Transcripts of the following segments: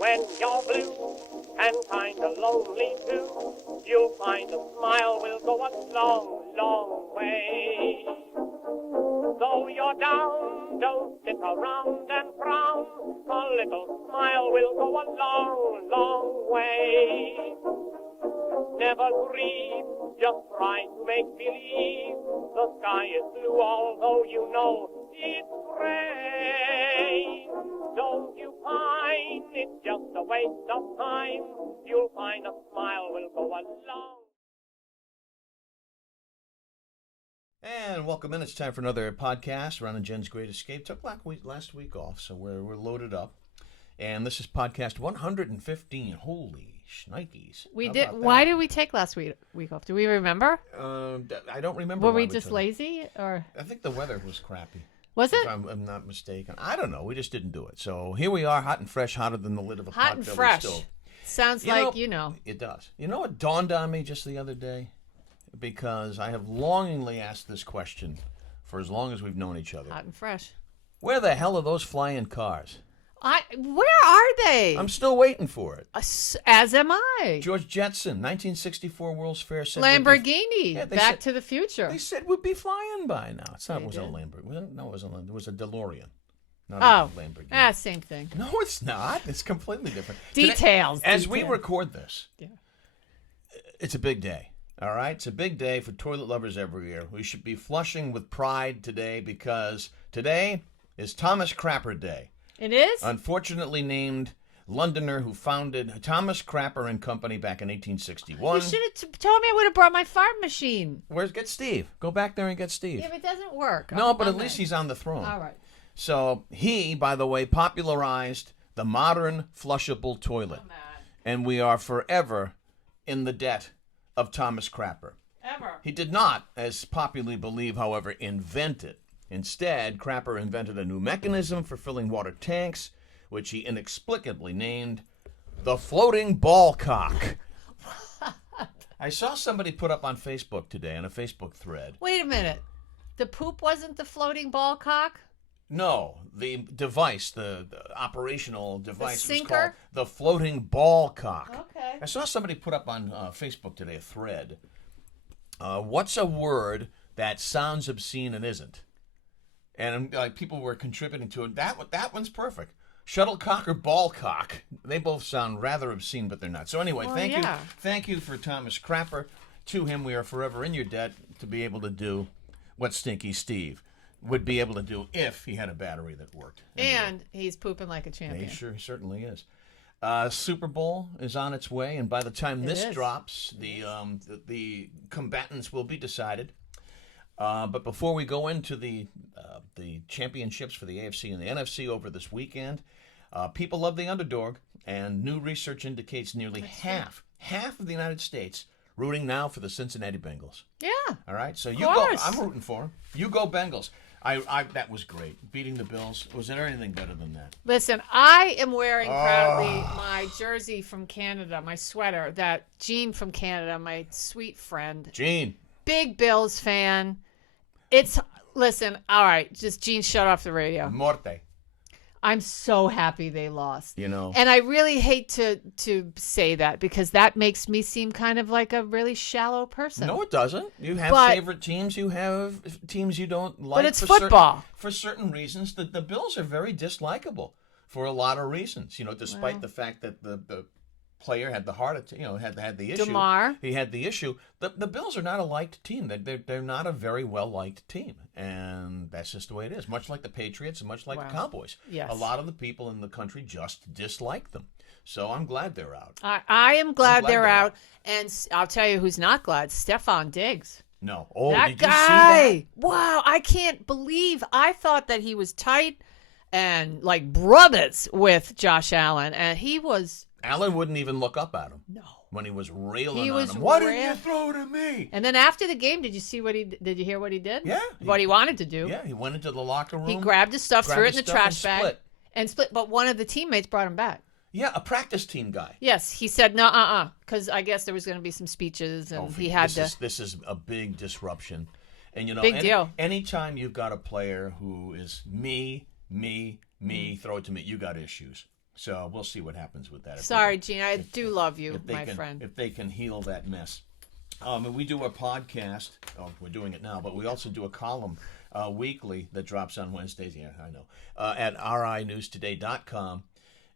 When you're blue and kinda lonely too, you'll find a smile will go a long, long way. Though you're down, don't sit around and frown. A little smile will go a long, long way. Never grieve, just try to make believe the sky is blue, although you know it's gray. Don't you pine, it's just a waste of time. You'll find a smile will go a long. And welcome in. It's time for another podcast, Ron and Jen's Great Escape. Took last week off, so we're loaded up. And this is podcast 115. Holy shnikes. We did. Why did we take last week off? Do we remember? I don't remember. Were we just lazy, or? I think the weather was crappy. Was it? If I'm not mistaken. I don't know. We just didn't do it. So here we are, hot and fresh, hotter than the lid of a hot and potbelly fresh. stove. Sounds like you know. It does. You know what dawned on me just the other day? Because I have longingly asked this question for as long as we've known each other. Hot and fresh. Where the hell are those flying cars? Where are they? I'm still waiting for it. As am I. George Jetson, 1964 World's Fair. Said Lamborghini. Yeah, Back to the Future. They said we'd be flying by now. It's not. They Was it a did? Lamborghini? No, it wasn't. It was a DeLorean. Not Oh, a Lamborghini. same thing. No, it's not. It's completely different. Details. Today, as we record this, Yeah. it's a big day. All right? It's a big day for toilet lovers everywhere. We should be flushing with pride today because today is Thomas Crapper Day. It is? Unfortunately named Londoner who founded Thomas Crapper and Company back in 1861. You should have told me I would have brought my fart machine. Get Steve? Go back there and get Steve. Yeah, but it doesn't work. No, but at least he's on the throne. All right. So he, by the way, popularized the modern flushable toilet. And we are forever in the debt of Thomas Crapper. Ever. He did not, as popularly believed, however, invent it. Instead, Crapper invented a new mechanism for filling water tanks, which he inexplicably named the floating ball cock. I saw somebody put up on Facebook today, on a Facebook thread. Wait a minute. The poop wasn't the floating ball cock? No, the device, the operational device was sinker? called the floating ball cock. Okay. I saw somebody put up on Facebook today a thread. What's a word that sounds obscene and isn't? And people were contributing to it. That one's perfect. Shuttlecock or ballcock. They both sound rather obscene, but they're not. So anyway, thank you. Thank you for Thomas Crapper. To him, we are forever in your debt to be able to do what Stinky Steve would be able to do if he had a battery that worked. And he's pooping like a champion. He certainly is. Super Bowl is on its way, and by the time this drops, the combatants will be decided. But before we go into the championships for the AFC and the NFC over this weekend, people love the underdog, and new research indicates nearly half of the United States rooting now for the Cincinnati Bengals. Yeah. All right, so you go. I'm rooting for them. You go Bengals. That was great. Beating the Bills. Was there anything better than that? Listen, I am wearing proudly my jersey from Canada, my sweater that Jean from Canada, my sweet friend. Jean. Big Bills fan. Listen, all right, just Jean, shut off the radio. Morte. I'm so happy they lost. You know. And I really hate to say that because that makes me seem kind of like a really shallow person. No, it doesn't. You have favorite teams. You have teams you don't like. But it's football. For certain reasons, the Bills are very dislikable for a lot of reasons. You know, despite the fact that the player had the had the issue. DeMar. He had the issue. The Bills are not a liked team. They're not a very well liked team, and that's just the way it is. Much like the Patriots and much like the Cowboys. Yes. A lot of the people in the country just dislike them. So I'm glad they're out. I am glad they're out, and I'll tell you who's not glad: Stephon Diggs. No. Oh, that did guy! You see that? Wow, I can't believe. I thought that he was tight and like brothers with Josh Allen, and he was. Allen wouldn't even look up at him. No. When he was railing on him. Why didn't you throw to me? And then after the game, did you hear what he did? Yeah. What he wanted to do. Yeah, he went into the locker room. He grabbed his stuff, threw it in the trash bag. And split. But one of the teammates brought him back. Yeah, a practice team guy. Yes, he said no, because I guess there was going to be some speeches, and he had to. This is a big disruption, and big deal. Anytime you've got a player who is me, throw it to me, you got issues. So we'll see what happens with that. Sorry, Gene. I do love you, if they my can, friend. If they can heal that mess. And we do a podcast. Oh, we're doing it now, but we also do a column weekly that drops on Wednesdays. Yeah, I know. At rinewstoday.com.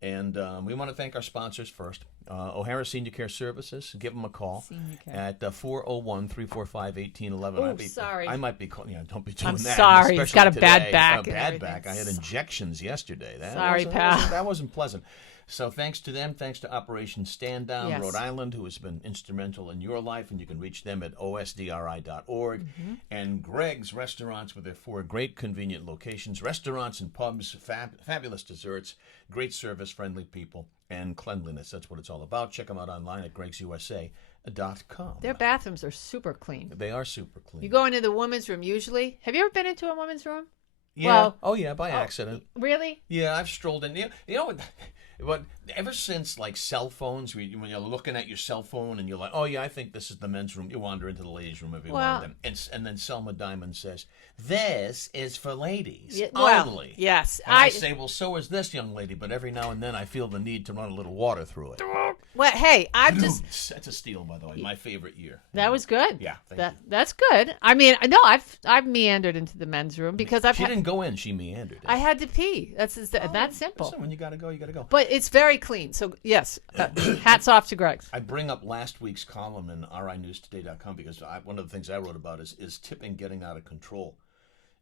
And we want to thank our sponsors first. O'Hara Senior Care Services. Give them a call at 401-345-1811. Oh, sorry. I might be calling. Yeah, don't be doing I'm that. sorry. He's especially got a today. bad back. Bad back. I had injections yesterday. Sorry, pal. That wasn't pleasant. So thanks to them. Thanks to Operation Stand Down Yes. Rhode Island, who has been instrumental in your life. And you can reach them at osdri.org. Mm-hmm. And Greg's Restaurants with their 4 great convenient locations. Restaurants and pubs, fabulous desserts, great service, friendly people, and cleanliness. That's what it's all about. Check them out online at gregsusa.com. Their bathrooms are super clean. They are super clean. You go into the woman's room usually. Have you ever been into a woman's room? Yeah. Well, by accident. Really? Yeah, I've strolled in. You know what? Ever since like cell phones, when you're looking at your cell phone and you're like, oh yeah, I think this is the men's room. You wander into the ladies' room every one of them, and then Selma Diamond says, "This is for ladies only." Yes, And I say, well, so is this young lady, but every now and then I feel the need to run a little water through it. Well, hey, I'm just. That's a steal, by the way. My favorite year. That was good. Yeah, thank you. That's good. I mean, no, I've meandered into the men's room because She didn't go in. She meandered. I had to pee. That's simple. Listen, when you gotta go, you gotta go. But it's very clean. So yes, hats off to Greg. I bring up last week's column in rinewstoday.com because one of the things I wrote about is tipping getting out of control.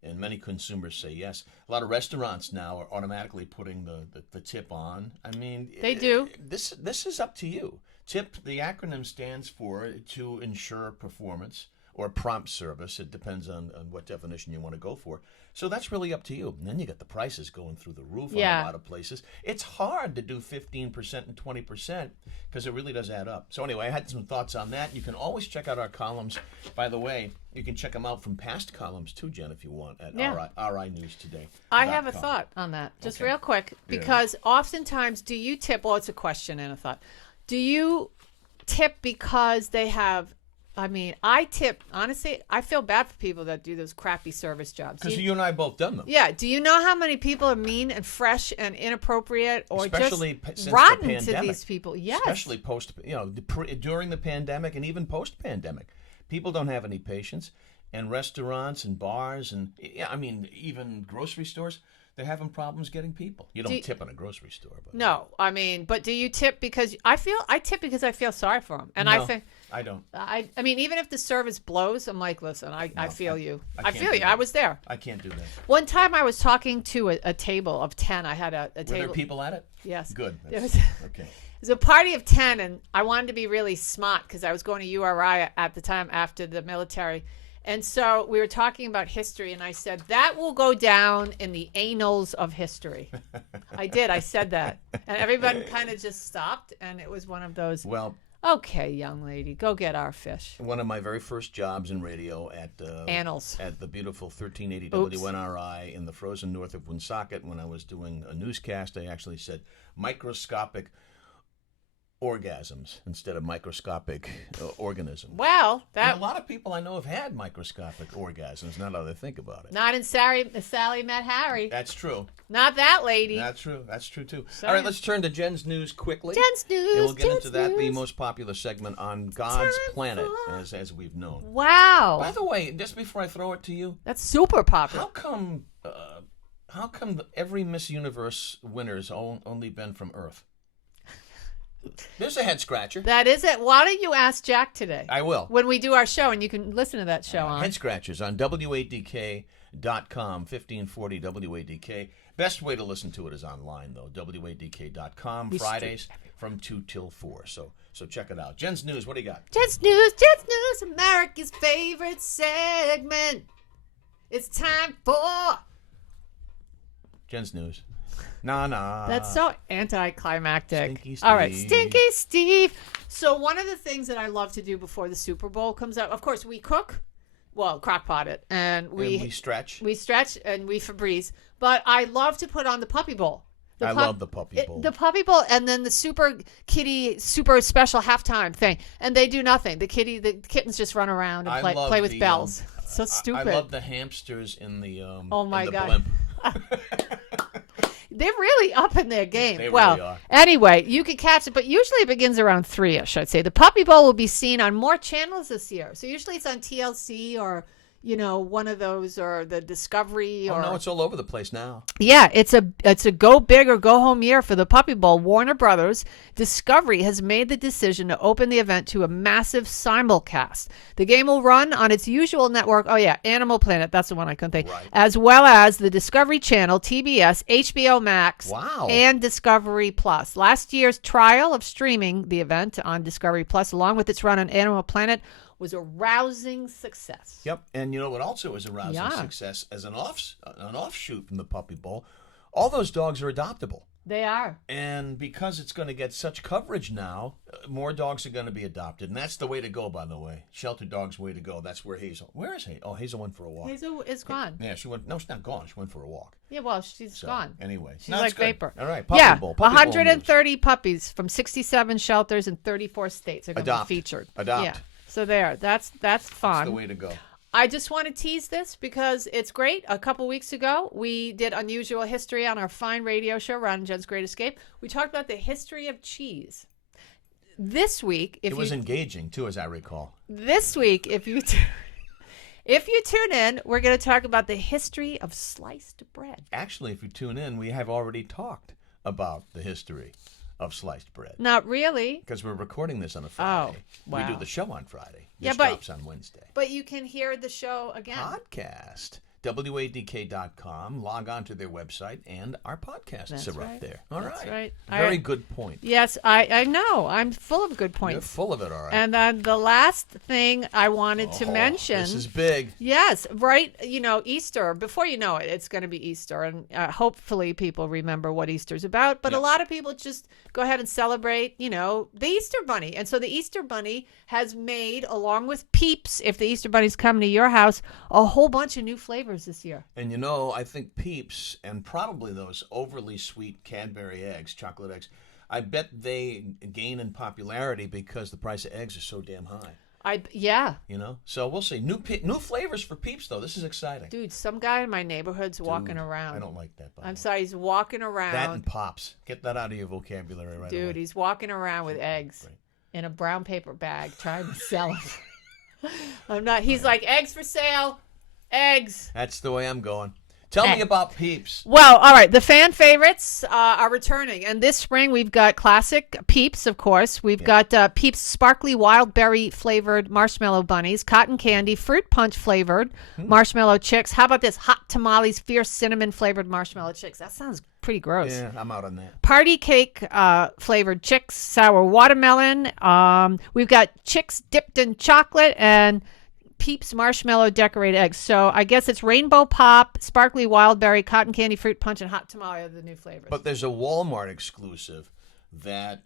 And many consumers say yes. A lot of restaurants now are automatically putting the tip on. I mean, They do. This is up to you. TIP, the acronym stands for to ensure performance or prompt service. It depends on what definition you want to go for. So that's really up to you. And then you get the prices going through the roof on a lot of places. It's hard to do 15% and 20% because it really does add up. So anyway, I had some thoughts on that. You can always check out our columns. By the way, you can check them out from past columns too, Jen, if you want, at RI News Today. I have a thought on that, just real quick, because oftentimes do you tip, well, it's a question and a thought. Do you tip because they have, I mean, I tip, honestly, I feel bad for people that do those crappy service jobs. Because you and I both done them. Yeah. Do you know how many people are mean and fresh and inappropriate or especially just since rotten the pandemic. to these people? Yes. Especially during the pandemic and even post-pandemic. People don't have any patience. And restaurants and bars and, even grocery stores, they're having problems getting people. You don't tip in a grocery store. But no, I mean, but do you tip because I tip because I feel sorry for them. And no, I don't. I mean, even if the service blows, I'm like, listen, I feel you. I can't feel do you. that. I was there. I can't do that. One time I was talking to a table of 10. I had a table. Were there people at it? Yes. Good. There was, Okay. it was a party of 10, and I wanted to be really smart because I was going to URI at the time after the military. And so we were talking about history, and I said, that will go down in the annals of history. I did. I said that. And everybody kind of just stopped, and it was one of those, well, okay, young lady, go get our fish. one of my very first jobs in radio at Annals. at the beautiful 1380 Oops. WNRI in the frozen north of Woonsocket, when I was doing a newscast, I actually said microscopic orgasms instead of microscopic organisms. Well, And a lot of people I know have had microscopic orgasms, now that I think about it. not in Sally Met Harry. That's true. Not that lady. That's true. That's true, too. Sorry. All right, let's turn to Jen's News quickly. Jen's News. And we'll get Jen's into that, the News. most popular segment on God's planet, as we've known. Wow. By the way, just before I throw it to you, That's super popular. how come every Miss Universe winner's only been from Earth? There's a head scratcher. That is it. Why don't you ask Jack today? I will. When we do our show, and you can listen to that show on. Head scratchers on WADK.com, 1540 WADK. Best way to listen to it is online, though. WADK.com, Fridays from 2 till 4. So check it out. Jen's News, what do you got? Jen's News, America's favorite segment. It's time for... Jen's News. Nah. That's so anticlimactic. Stinky Steve. All right, Stinky Steve. So one of the things that I love to do before the Super Bowl comes out, of course, we cook. Well, crock-pot it. And we stretch. We stretch and we Febreze. But I love to put on the Puppy Bowl. I love the Puppy Bowl. The Puppy Bowl, and then the super special halftime thing. And they do nothing. The kittens just run around and play with bells. So stupid. I love the hamsters in the oh my in the God. blimp. They're really up in their game. They Well, really are. anyway, you can catch it, but usually it begins around 3-ish, I'd say. The Puppy Bowl will be seen on more channels this year. So usually it's on TLC or, one of those, or the Discovery. Oh, or no, it's all over the place now. Yeah, it's a go big or go home year for the Puppy Bowl. Warner Brothers Discovery has made the decision to open the event to a massive simulcast. The game will run on its usual network. Oh yeah, Animal Planet. That's the one I couldn't think. Right. As well as the Discovery Channel, TBS, HBO Max, Wow. and Discovery Plus. Last year's trial of streaming the event on Discovery Plus, along with its run on Animal Planet, was a rousing success. Yep, and you know what also was a rousing Yeah. success as an offshoot from the Puppy Bowl? All those dogs are adoptable. They are. And because it's going to get such coverage now, more dogs are going to be adopted. And that's the way to go, by the way. Shelter dogs' way to go. That's where Hazel. Where is Hazel? Oh, Hazel went for a walk. Hazel is gone. Yeah, she went. No, she's not gone. She went for a walk. Yeah, well, she's So, gone. anyway. She's No, like it's good. vapor. All right. Puppy Bowl. Puppy Bowl 130 puppies from 67 shelters in 34 states are going to Adopt. be featured. Adopt. Yeah. So there. That's fun. That's the way to go. I just want to tease this because it's great. A couple weeks ago, we did Unusual History on our fine radio show, Ron and Jen's Great Escape. We talked about the history of cheese. This week, It was engaging, too, as I recall. if you if you tune in, we're going to talk about the history of sliced bread. Actually, if you tune in, we have already talked about the history of sliced bread. Not really, Because we're recording this on a Friday. We wow. do the show on Friday. Yeah, This but- drops on Wednesday. but you can hear the show again. Podcast. WADK.com. Log on to their website, and our podcasts That's are right. up there. All right. That's right. Very good point. Yes, I know. I'm full of good You're points. full of it, all right. And then the last thing I wanted to mention. This is big. Yes, right. Easter. Before you know it, it's going to be Easter. And hopefully people remember what Easter's about. But Yeah. a lot of people just go ahead and celebrate, the Easter Bunny. And so the Easter Bunny has made, along with Peeps, if the Easter Bunny's coming to your house, a whole bunch of new flavors this year. And I think Peeps and probably those overly sweet Cadbury eggs, chocolate eggs, I bet they gain in popularity because the price of eggs is so damn high. Yeah. So we'll see. New flavors for Peeps, though. This is exciting. Dude, some guy in my neighborhood's walking around. I don't like that. I'm sorry, he's walking That around. and Pops. Get that out of your vocabulary right away. Dude, he's walking around with eggs in a brown paper bag trying to sell them. I'm not. He's like, eggs for sale. Eggs. That's the way I'm going. Tell me about Peeps. Well, all right. The fan favorites are returning. And this spring, we've got classic Peeps, of course. We've got Peeps sparkly wild berry flavored marshmallow bunnies, cotton candy, fruit punch flavored marshmallow chicks. How about this? Hot tamales, fierce cinnamon flavored marshmallow chicks. That sounds pretty gross. Yeah, I'm out on that. Party cake flavored chicks, sour watermelon. We've got chicks dipped in chocolate and Peeps marshmallow decorated eggs. So I guess it's rainbow pop, sparkly wild berry, cotton candy, fruit punch, and hot tamale are the new flavors. But there's a Walmart exclusive that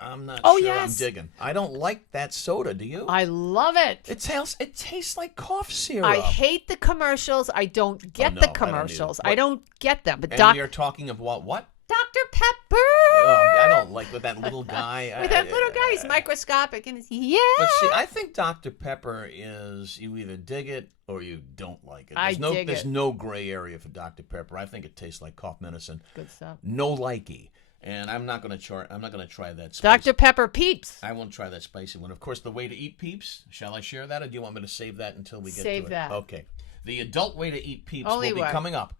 I'm not Oh, sure yes. I'm digging. I don't like that soda. Do you? I love it. It tastes like cough syrup. I hate the commercials. I don't get no, the I don't commercials. either. I don't get them. But And you're talking of what? Dr. Pepper. Oh, I don't like with that little guy. With that little guy, he's microscopic and yeah. But see, I think Dr. Pepper is you either dig it or you don't like it. There's no gray area for Dr. Pepper. I think it tastes like cough medicine. Good stuff. No likey. And I'm not going to try that spicy. Dr. Pepper Peeps. I won't try that spicy one. Of course, the way to eat Peeps, shall I share that or do you want me to save that until we get to it? Save that. Okay. The adult way to eat Peeps Only will be way. coming up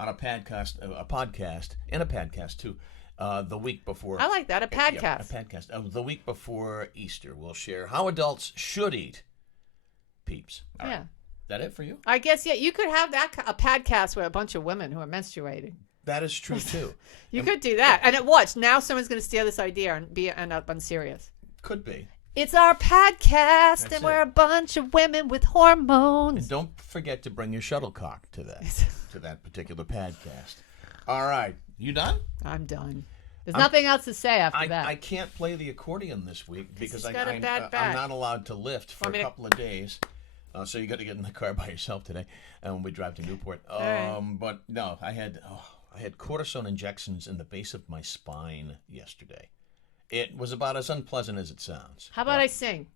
on a podcast and a podcast too. The week before. I like that, a podcast. Yeah, a podcast. The week before Easter, we'll share how adults should eat Peeps. All right. Yeah. Is that it for you? I guess, yeah, you could have a podcast with a bunch of women who are menstruating. That is true, too. You could do that. And watch, now someone's going to steal this idea and end up unserious. Could be. It's our podcast, That's and we're it. a bunch of women with hormones. And don't forget to bring your shuttlecock to that particular podcast. All right. You done? I'm done. There's nothing else to say after that. I can't play the accordion this week because he's got a bad back. I'm not allowed to lift for a couple of days. So you got to get in the car by yourself today when we drive to Newport. right. But no, I had cortisone injections in the base of my spine yesterday. It was about as unpleasant as it sounds. How about I sing?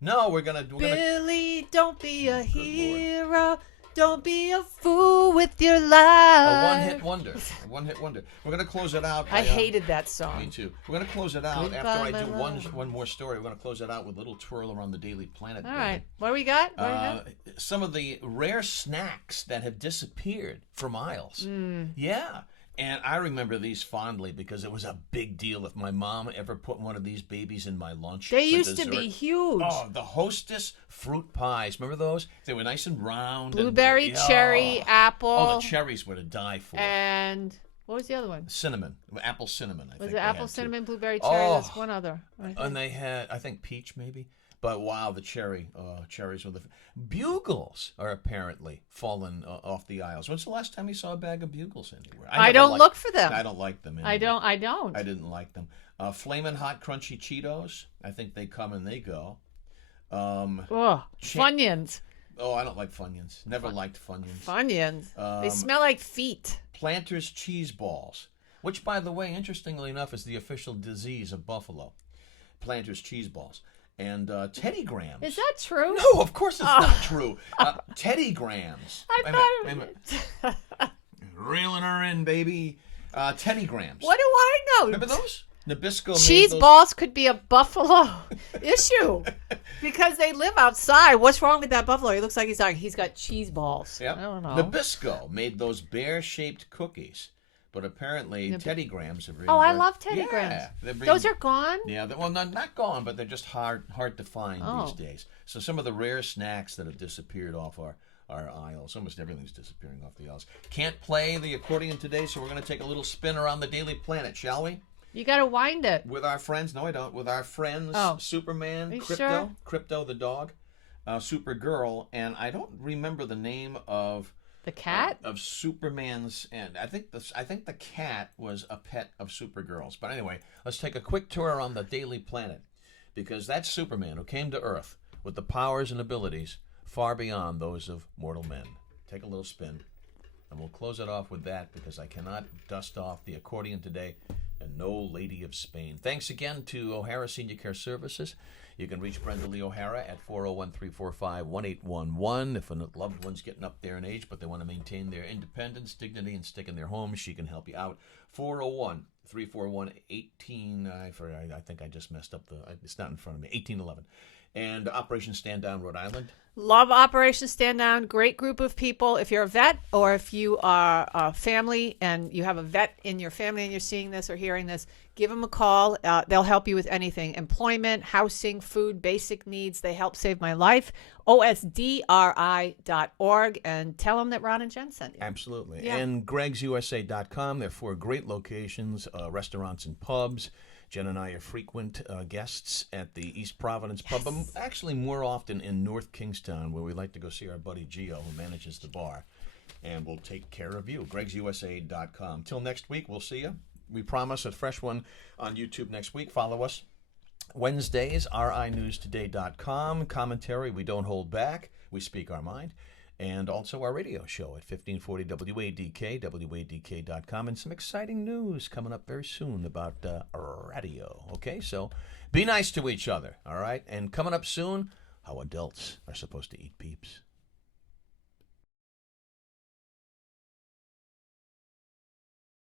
No, we're gonna Billy, don't be a hero. Don't be a fool with your life. A one-hit wonder. A one-hit wonder. We're going to close it out. I hated that song. Me too. We're going to close it out Goodbye, after I my do love. one more story. We're going to close it out with a little twirl around the Daily Planet. All right. What do we got? What do we got? Some of the rare snacks that have disappeared for miles. Yeah. And I remember these fondly because it was a big deal if my mom ever put one of these babies in my lunch. They for used to be dessert. huge. Oh, the Hostess fruit pies. Remember those? They were nice and round. Blueberry, and, cherry, apple. Oh, the cherries were to die for. And what was the other one? Cinnamon. Apple cinnamon, I think. Was it they apple, had, too. cinnamon, blueberry, cherry? Oh. That's one other. I think. And they had, I think, peach maybe. But wow, the cherries were the bugles are apparently fallen off the aisles. When's the last time you saw a bag of bugles anywhere? I don't look for them. I don't like them. Anymore. I don't. I didn't like them. Flamin' Hot Crunchy Cheetos. I think they come and they go. Oh, Funyuns. Oh, I don't like Funyuns. Never liked Funyuns. Funyuns. They smell like feet. Planters Cheese Balls, which, by the way, interestingly enough, is the official disease of Buffalo. Planters Cheese Balls. And Teddy Grahams. Is that true? No, of course it's not true. Teddy Grahams. I thought Reeling her in, baby. Teddy Grahams. What do I know? Remember those? Nabisco Cheese made those. balls could be a buffalo issue because they live outside. What's wrong with that buffalo? He looks like he's got cheese balls. Yep. I don't know. Nabisco made those bear-shaped cookies. But apparently, Teddy Grahams have been. Oh, I love Teddy Grahams. Those are gone? Yeah, well, not gone, but they're just hard to find Oh. these days. So some of the rare snacks that have disappeared off our aisles. Almost everything's disappearing off the aisles. Can't play the accordion today, so we're going to take a little spin around the Daily Planet, shall we? You got to wind it. With our friends. No, I don't. With our friends, Oh. Superman, Are you Crypto, sure? Crypto the dog, Supergirl, and I don't remember the name of... The cat? Of Superman's, and I think the cat was a pet of Supergirl's. But anyway, let's take a quick tour around the Daily Planet, because that's Superman who came to Earth with the powers and abilities far beyond those of mortal men. Take a little spin, and we'll close it off with that because I cannot dust off the accordion today, and no Lady of Spain. Thanks again to O'Hara Senior Care Services. You can reach Brenda Lee O'Hara at 401-345-1811. If a loved one's getting up there in age, but they want to maintain their independence, dignity, and stick in their home, she can help you out. 401-341-18... I think I just messed up it's not in front of me. 1811. And Operation Stand Down, Rhode Island. Love Operation Stand Down. Great group of people. If you're a vet or if you are a family and you have a vet in your family and you're seeing this or hearing this, give them a call. They'll help you with anything. Employment, housing, food, basic needs. They help save my life. OSDRI.org. And tell them that Ron and Jen sent you. Absolutely. Yeah. And Greg'sUSA.com. They're 4 great locations, restaurants and pubs. Jen and I are frequent guests at the East Providence Pub, but actually more often in North Kingstown, where we like to go see our buddy Gio, who manages the bar, and we'll take care of you. Greg'sUSA.com. Till next week, we'll see you. We promise a fresh one on YouTube next week. Follow us. Wednesdays, RINewsToday.com. Commentary, we don't hold back. We speak our mind. And also our radio show at 1540 WADK, WADK.com, and some exciting news coming up very soon about radio. Okay, so be nice to each other, all right? And coming up soon, how adults are supposed to eat peeps.